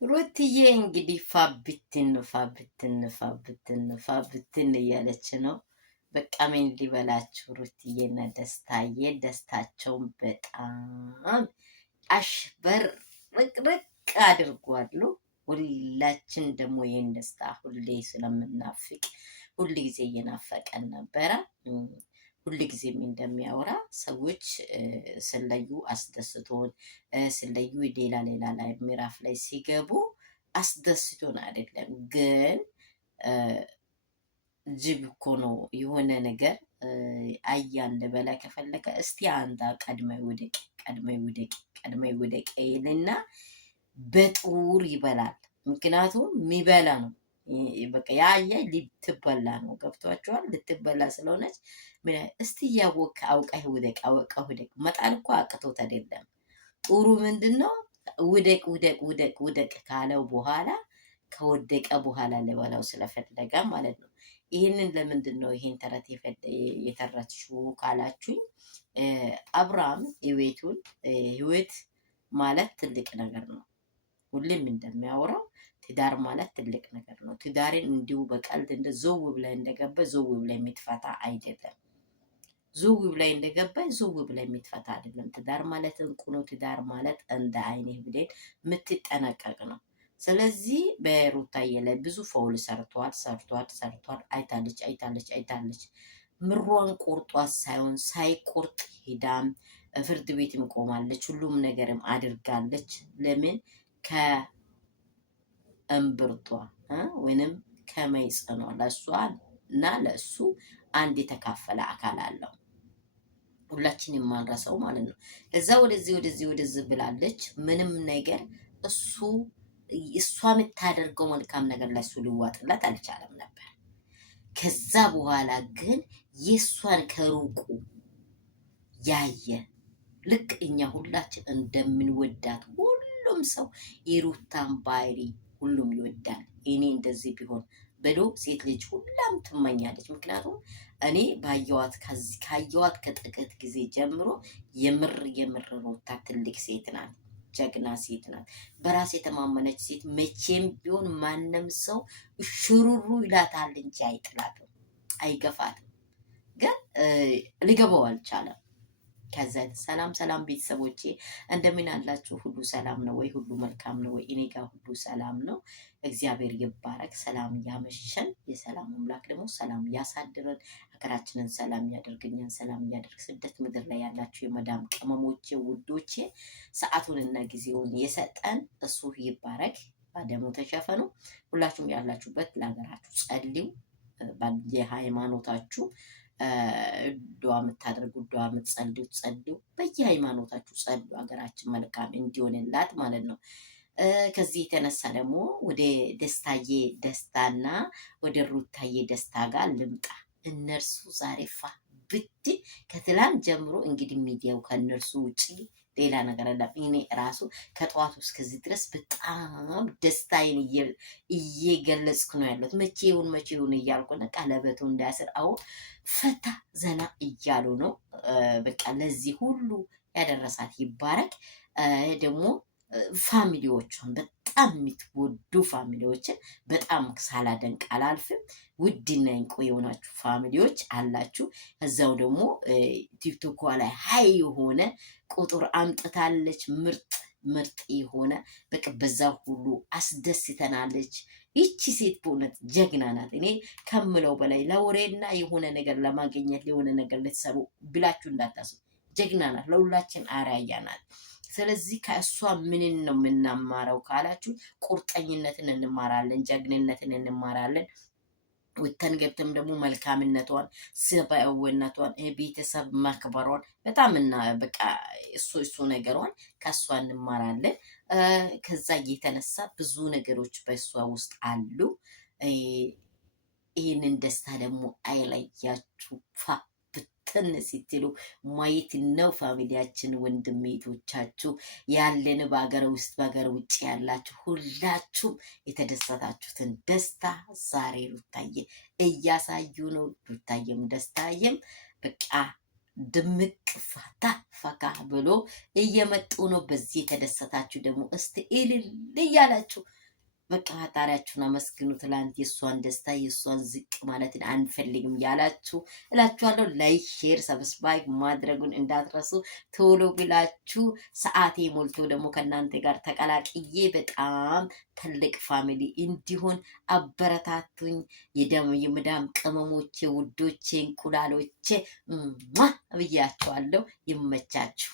ሩትዬ እንግዲህ ፋብትን እያለች ነው። በቃ ምን ሊበላችሁ ሩትዬና ደስታዬ ደስታቸውን በጣም አሽበር ርቅርቅ አድርጓሉ። ሁላችን ደግሞ ይህን ደስታ ሁሌ ስለምናፍቅ ሁል ጊዜ እየናፈቀን ነበረ። ሁል ጊዜም እንደሚያወራ ሰዎች ስለዩ አስደስቶን ስለዩ ሌላ ላይ ምዕራፍ ላይ ሲገቡ አስደስቶን አይደለም። ግን ጅብ እኮ ነው የሆነ ነገር አያን ልበላ ከፈለገ እስቲ አንዳ ቀድመ ውደቅ ይልና በጡር ይበላል። ምክንያቱም የሚበላ ነው። በቃ ያየ ልትበላ ነው። ገብቷቸዋል። ልትበላ ስለሆነች እስቲ እያወቅህ አውቀህ ውደቅ። መጣል እኮ አቅቶት አይደለም። ጥሩ ምንድነው? ውደቅ ካለው በኋላ ከወደቀ በኋላ ሊበላው ስለፈለገ ማለት ነው። ይህንን ለምንድን ነው ይሄን ተረት የተረትሽው ካላችሁኝ፣ አብርሃም ህይወት ማለት ትልቅ ነገር ነው። ሁሌም እንደሚያወራው ትዳር ማለት ትልቅ ነገር ነው። ትዳርን እንዲሁ በቀልድ እንደ ዘው ብለህ እንደገባ ዘው ብለህ የምትፈታ አይደለም። ዘው ብለህ እንደገባ ዘው ብለህ የምትፈታ አይደለም። ትዳር ማለት እንቁ ነው። ትዳር ማለት እንደ አይኔ ብሌን የምትጠነቀቅ ነው። ስለዚህ በሩታዬ ላይ ብዙ ፈውል ሰርቷል። አይታለች። ምሯን ቆርጧት ሳይሆን ሳይቆርጥ ሄዳም ፍርድ ቤትም ቆማለች። ሁሉም ነገርም አድርጋለች። ለምን? ከእምብርቷ ወይንም ከመይጸኗ ለእሷ እና ለእሱ አንድ የተካፈለ አካል አለው። ሁላችን የማንረሳው ማለት ነው። እዛ ወደዚህ ብላለች። ምንም ነገር እሷ የምታደርገው መልካም ነገር ላይ እሱ ሊዋጥለት አልቻለም ነበር። ከዛ በኋላ ግን የእሷን ከሩቁ ያየ ልክ እኛ ሁላችን እንደምንወዳት ሁሉም ሰው የሩታን ባህሪ ሁሉም ይወዳል። እኔ እንደዚህ ቢሆን ብሎ ሴት ልጅ ሁላም ትመኛለች። ምክንያቱም እኔ ካየዋት ከጥቂት ጊዜ ጀምሮ የምር ሩታ ትልቅ ሴት ናት። ጀግና ሴት ናት። በራስ የተማመነች ሴት መቼም ቢሆን ማንም ሰው ሽሩሩ ይላታል እንጂ አይጥላትም፣ አይገፋትም። ግን ሊገባው አልቻለም። ከዛ ሰላም ቤተሰቦቼ እንደምን አላችሁ? ሁሉ ሰላም ነው ወይ? ሁሉ መልካም ነው ወይ? እኔ ጋር ሁሉ ሰላም ነው። እግዚአብሔር ይባረክ። ሰላም ያመሸን የሰላም አምላክ ደግሞ ሰላም ያሳድረን። ሀገራችንን ሰላም ያደርግኛን፣ ሰላም ያደርግ። ስደት ምድር ላይ ያላችሁ የመዳም ቅመሞቼ ውዶቼ፣ ሰዓቱንና ጊዜውን የሰጠን እሱ ይባረክ። ባደሙ ተሸፈኑ። ሁላችሁም ያላችሁበት ለሀገራችሁ ጸልዩ። የሃይማኖታችሁ ዱዓ የምታደርጉ ዱዓ የምትጸልዩት ጸልዩ። በየሃይማኖታችሁ ጸልዩ። ሀገራችን መልካም እንዲሆንላት ማለት ነው። ከዚህ የተነሳ ደግሞ ወደ ደስታዬ ደስታና ወደ ሩታዬ ደስታ ጋር ልምጣ። እነርሱ ዛሬ ብት ከትላንት ጀምሮ እንግዲህ ሚዲያው ከእነርሱ ውጭ ሌላ ነገር አለ። እኔ ራሱ ከጠዋቱ እስከዚህ ድረስ በጣም ደስታዬን እየገለጽኩ ነው ያለሁት። መቼውን እያልኩ ነው። ቀለበቱ እንዳያስር ፈታ ዘና እያሉ ነው። በቃ ለዚህ ሁሉ ያደረሳት ይባረክ። ደግሞ ፋሚሊዎቿን በጣም የምትወዱ ፋሚሊዎችን በጣም ሳላደንቅ አላልፍም። ውድና እንቁ የሆናችሁ ፋሚሊዎች አላችሁ። እዛው ደግሞ ቲክቶክ ላይ ሀይ የሆነ ቁጥር አምጥታለች። ምርጥ የሆነ በቃ በዛ ሁሉ አስደስተናለች። ይቺ ሴት በእውነት ጀግና ናት። እኔ ከምለው በላይ ለወሬና የሆነ ነገር ለማግኘት የሆነ ነገር ልትሰሩ ብላችሁ እንዳታስቡ። ጀግና ናት። ለሁላችን አርአያ ናት። ስለዚህ ከእሷ ምንን ነው የምናማረው ካላችሁ፣ ቁርጠኝነትን እንማራለን፣ ጀግንነትን እንማራለን። ወተን ገብተም ደግሞ መልካምነቷን፣ ሰብአዊነቷን፣ ቤተሰብ ማክበሯን በጣም እና በቃ እሱ ነገሯን ከእሷ እንማራለን። ከዛ የተነሳ ብዙ ነገሮች በእሷ ውስጥ አሉ። ይህንን ደስታ ደግሞ አይለያችሁ። ብትን ሲትሉ ማየት ነው። ፋሚሊያችን ወንድሜቶቻችሁ ያለን በሀገር ውስጥ በሀገር ውጭ ያላችሁ ሁላችሁም የተደሰታችሁትን ደስታ ዛሬ ሩታዬ እያሳዩ ነው። ሩታዬም ደስታዬም በቃ ድምቅ ፈካ ብሎ እየመጡ ነው። በዚህ የተደሰታችሁ ደግሞ እስቲ እልል እያላችሁ በቃ ፈጣሪያችሁን አመስግኑ። ትላንት የእሷን ደስታ የእሷን ዝቅ ማለትን አንፈልግም ያላችሁ እላችኋለሁ። ላይክ፣ ሼር፣ ሰብስክራይብ ማድረጉን እንዳትረሱ። ቶሎ ብላችሁ ሰዓቴ ሞልቶ ደግሞ ከእናንተ ጋር ተቀላቅዬ በጣም ትልቅ ፋሚሊ እንዲሆን አበረታቱኝ። የመዳም ቅመሞቼ፣ ውዶቼ፣ እንቁላሎቼ ብያችኋለሁ። ይመቻችሁ።